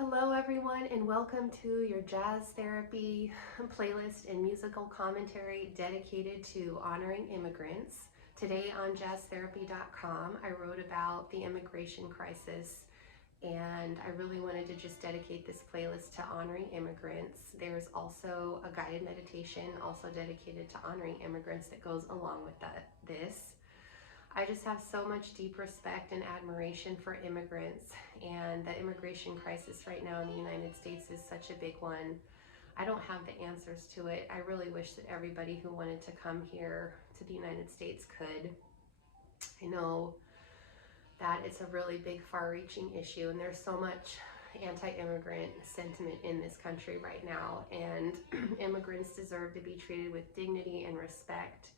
Hello everyone, and welcome to your jazz therapy playlist and musical commentary dedicated to honoring immigrants. Today on jazztherapy.com I wrote about the immigration crisis, and I really wanted to just dedicate this playlist to honoring immigrants. There's also a guided meditation also dedicated to honoring immigrants that goes along with this. I just have so much deep respect and admiration for immigrants, and the immigration crisis right now in the United States is such a big one. I don't have the answers to it. I really wish that everybody who wanted to come here to the United States could. I know that it's a really big, far-reaching issue, and there's so much anti-immigrant sentiment in this country right now, and immigrants deserve to be treated with dignity and respect.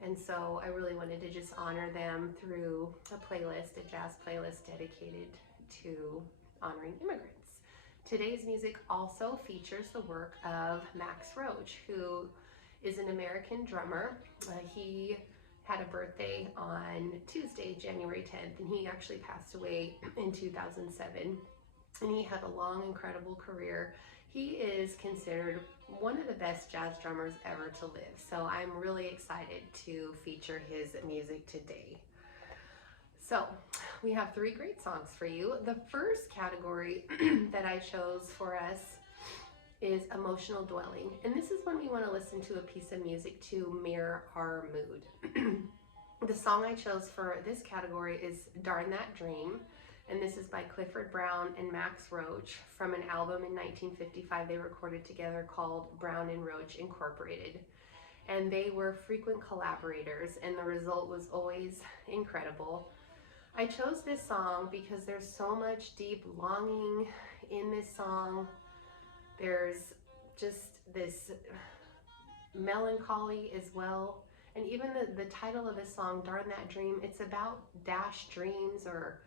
And so I really wanted to just honor them through a playlist, a jazz playlist dedicated to honoring immigrants. Today's music also features the work of Max Roach, who is an American drummer. He had a birthday on Tuesday, January 10th, and he actually passed away in 2007. And he had a long, incredible career. He is considered one of the best jazz drummers ever to live. So I'm really excited to feature his music today. So we have three great songs for you. The first category that I chose for us is emotional dwelling. And this is when we want to listen to a piece of music to mirror our mood. The song I chose for this category is Darn That Dream. And this is by Clifford Brown and Max Roach from an album in 1955 they recorded together called Brown and Roach Incorporated. And they were frequent collaborators, and the result was always incredible. I chose this song because there's so much deep longing in this song. There's just this melancholy as well. And even the title of the song, Darn That Dream, it's about dashed dreams or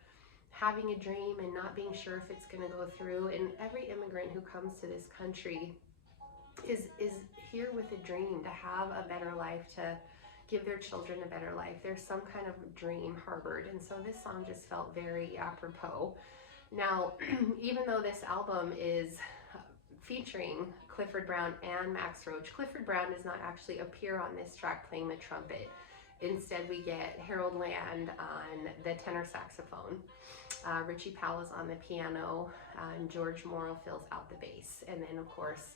having a dream and not being sure if it's going to go through. And every immigrant who comes to this country is here with a dream to have a better life, to give their children a better life. There's some kind of dream harbored, and so this song just felt very apropos. Now, even though this album is featuring Clifford Brown and Max Roach, Clifford Brown does not actually appear on this track playing the trumpet. Instead, we get Harold Land on the tenor saxophone. Richie Powell is on the piano, and George Morrow fills out the bass. And then, of course,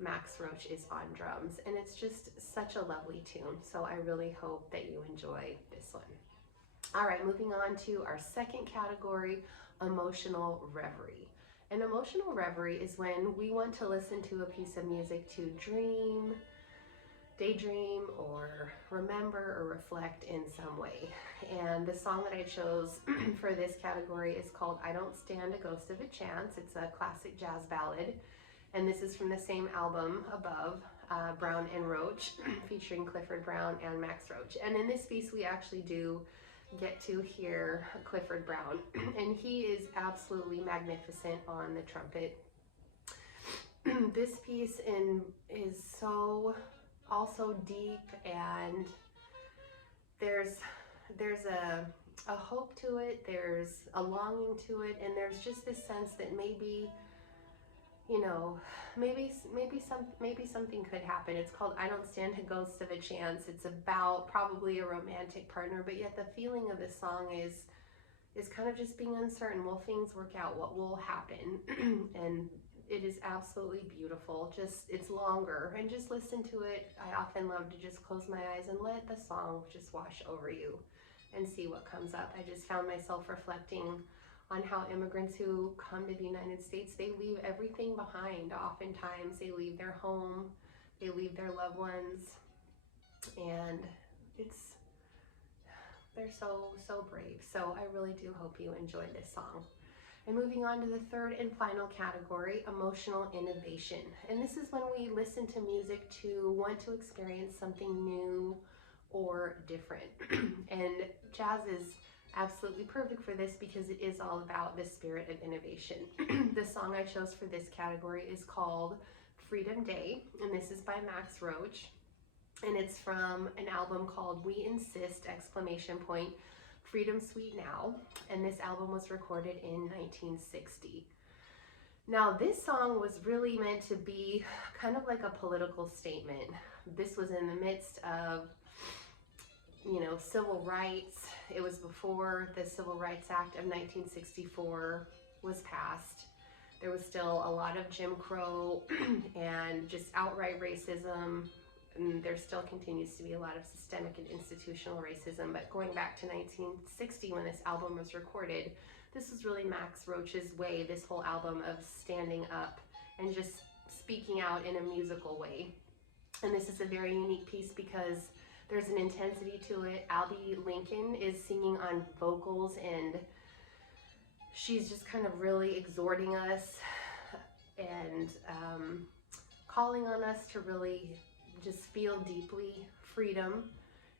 Max Roach is on drums. And it's just such a lovely tune. So I really hope that you enjoy this one. All right, moving on to our second category, emotional reverie. An emotional reverie is when we want to listen to a piece of music to dream, daydream, or remember or reflect in some way. And the song that I chose for this category is called I Don't Stand a Ghost of a Chance. It's a classic jazz ballad, and this is from the same album above, Brown and Roach, featuring Clifford Brown and Max Roach. And in this piece we actually do get to hear Clifford Brown, and he is absolutely magnificent on the trumpet. This piece is so also deep, and there's a hope to it, there's a longing to it, and there's just this sense that maybe, you know, maybe something could happen. It's called I Don't Stand a Ghost of a Chance. It's about probably a romantic partner, but yet the feeling of this song is kind of just being uncertain. Will things work out? What will happen? And it is absolutely beautiful. It's longer, and just listen to it. I often love to just close my eyes and let the song just wash over you and see what comes up. I just found myself reflecting on how immigrants who come to the United States, they leave everything behind. Oftentimes they leave their home, they leave their loved ones, and they're so brave. So I really do hope you enjoy this song. And moving on to the third and final category, emotional innovation. And this is when we listen to music to want to experience something new or different. And jazz is absolutely perfect for this because it is all about the spirit of innovation. The song I chose for this category is called Freedom Day, and this is by Max Roach. And it's from an album called We Insist! Freedom Sweet Now, and this album was recorded in 1960. Now, this song was really meant to be kind of like a political statement. This was in the midst of, you know, civil rights. It was before the Civil Rights Act of 1964 was passed. There was still a lot of Jim Crow and just outright racism. And there still continues to be a lot of systemic and institutional racism. But going back to 1960 when this album was recorded, this was really Max Roach's way, this whole album, of standing up and just speaking out in a musical way. And this is a very unique piece because there's an intensity to it. Albie Lincoln is singing on vocals, and she's just kind of really exhorting us and calling on us to really just feel deeply freedom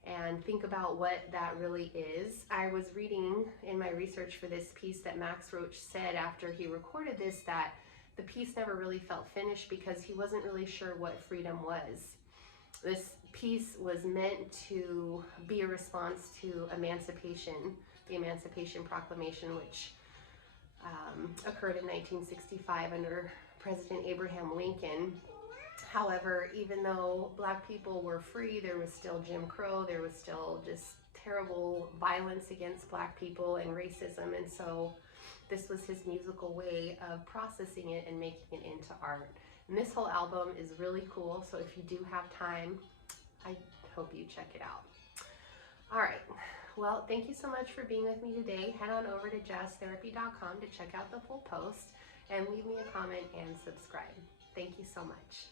and think about what that really is. I was reading in my research for this piece that Max Roach said after he recorded this that the piece never really felt finished because he wasn't really sure what freedom was. This piece was meant to be a response to emancipation, the Emancipation Proclamation, which occurred in 1965 under President Abraham Lincoln. However, even though Black people were free, there was still Jim Crow, there was still just terrible violence against Black people and racism, and so this was his musical way of processing it and making it into art. And this whole album is really cool, so if you do have time, I hope you check it out. All right, well, thank you so much for being with me today. Head on over to jazztherapy.com to check out the full post and leave me a comment and subscribe. Thank you so much.